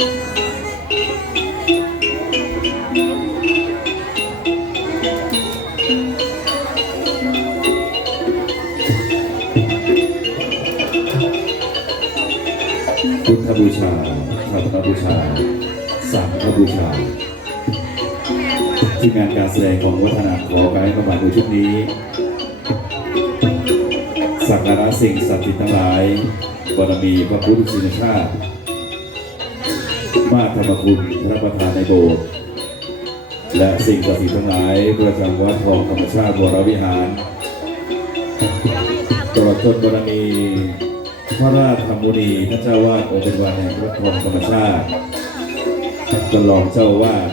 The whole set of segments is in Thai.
พุทธบูชาธรรมบูชา สังฆบูชา ที่งานการแสดงของวัฒนธรรมขอไกด์เข้ามาในชุดนี้ สักการะสิ่งศักดิ์สิทธิ์ทั้งหลายบารมีพระพุทธชินชาติ มาธรรมคุณพระประธานในโบสถ์และสิ่งศักดิ์สิทธิ์ทั้งหลายประจำวัดทองธรรมชาติวรวิหารตลอดจนบารมีพระราชธรรมุนีท่านเจ้าวาดองค์เป็นวันแห่งพระทองธรรมชาติตลอดเจ้าวาด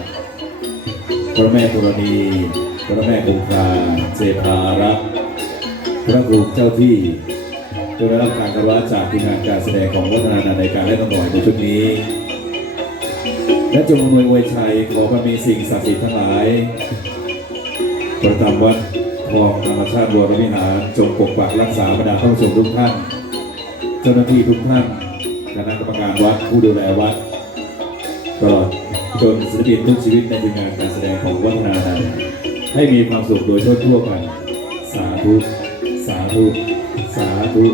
พระแม่ธรณีพระแม่คงคาเจพารักษ์พระครูเจ้าที่จงได้รับการกรุณาจากทีมงานการแสดงของวัฒนานาในการเล่นน้องหน่อยในชุดนี้ และจงอำนวยวยชัยขอพรมีสิ่งศักดิ์สิทธิ์ทั้งหลาย ประจำวัดทองธรรมชาติบัวรวิหารจงปกปักรักษาบรรดาท่านผู้ชมทุกท่าน เจ้าหน้าที่ทุกท่านคณะกรรมการวัดผู้ดูแลวัดตลอดจนศิลปินทุกชีวิตในทีมงานการแสดงของวัฒนานันให้มีความสุขโดยทั่วทั่วๆกัน สาธุ สาธุ สาธุ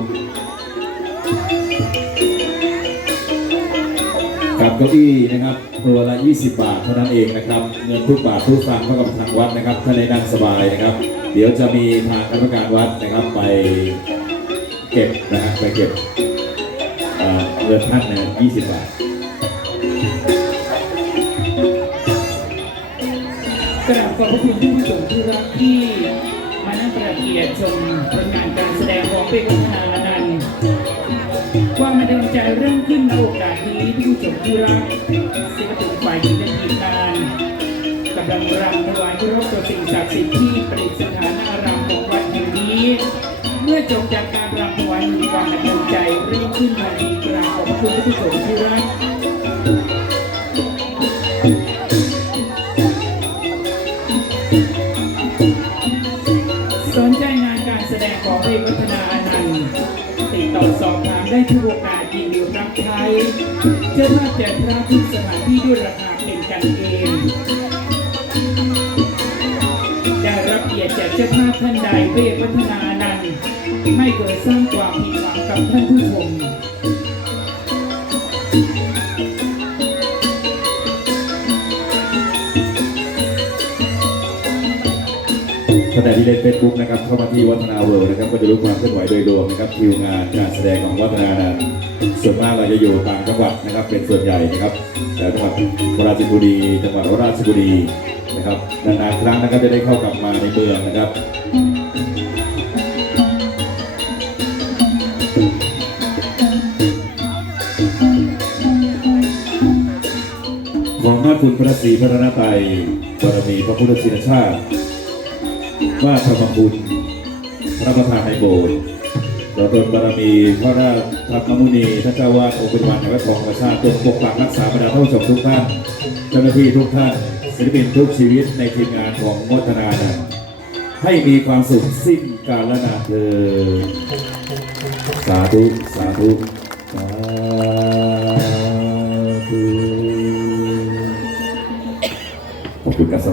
กับเก้าอี้นะครับตัวละ 20 บาทเท่านั้นเองนะครับ เงินทุกบาททุกสตางค์เท่ากับทางวัดนะครับท่านได้นั่งสบายนะครับ เดี๋ยวจะมีทางคณะกรรมการวัดนะครับไปเก็บนะฮะไปเก็บเงินท่านนะ20 บาทกราบขอบพระคุณผู้ชมที่รักที่มานั่งประเกียรติชมผลงานการแสดงของเป็นวัฒนานันท์ควา มมาดนใจเริ่มขึ้นในโอกาสนี้ที่ผู้ชมที่รักศิลปินฝ่ายหญิงและทีมงานกำลังรำถวายเคารพต่อสิ่งศักดิ์สิทธิ์ที่ประดิษฐานอารามของวัดแห่งนี้ เมื่อจบจากการรำถวายมีความมาดนใจเริ่มขึ้นทันทีกราบขอบคุณผู้ชมที่รักสนใจงานการแสดงของเอกวัฒนาอนันต์ ติดต่อสอบถามได้ทุกโอกาสยินดีรับใช้เจ้าภาพแจกพระทุกสถานที่ด้วยราคาเป็นกันเองได้รับเกียรติจากเจ้าภาพท่านใดเวทพัฒนานันไม่เคยสร้างความผิดหวังกับท่านผู้ชม ท่านใดที่เล่นเฟซบุ๊กนะครับเข้ามาที่วัฒนาเวิลด์นะครับก็จะรู้ความเคลื่อนไหวโดยรวมนะครับคิวงานการแสดงของวัฒนานั้นส่วนมากเราจะอยู่ต่างจังหวัดนะครับเป็นส่วนใหญ่นะครับแต่จังหวัดราจีนบุรีจังหวัดราชบุรีนะครับนานๆครั้งนะครับจะได้เข้ากลับมาในเมืองนะครับของพระคุณพระศรีพระนตรัยบารมีพระพุทธชินชาติ ว่าธรรมคุณพระประธานในโบสถ์เราตนบารมีพระราชธรรมมุนีท่านเจ้าวาดองค์เป็นวันแห่งวัดทองธรรมชาติปกปักรักษาบรรดาท่านผู้ชมทุกท่านเจ้าหน้าที่ทุกท่านศิลปินทุกชีวิตในทีมงานของวัฒนานันให้มีความสุขสิ้นกาลนานเธอญสาธุ สาธุสาธุขอบคุณครับสำหรับ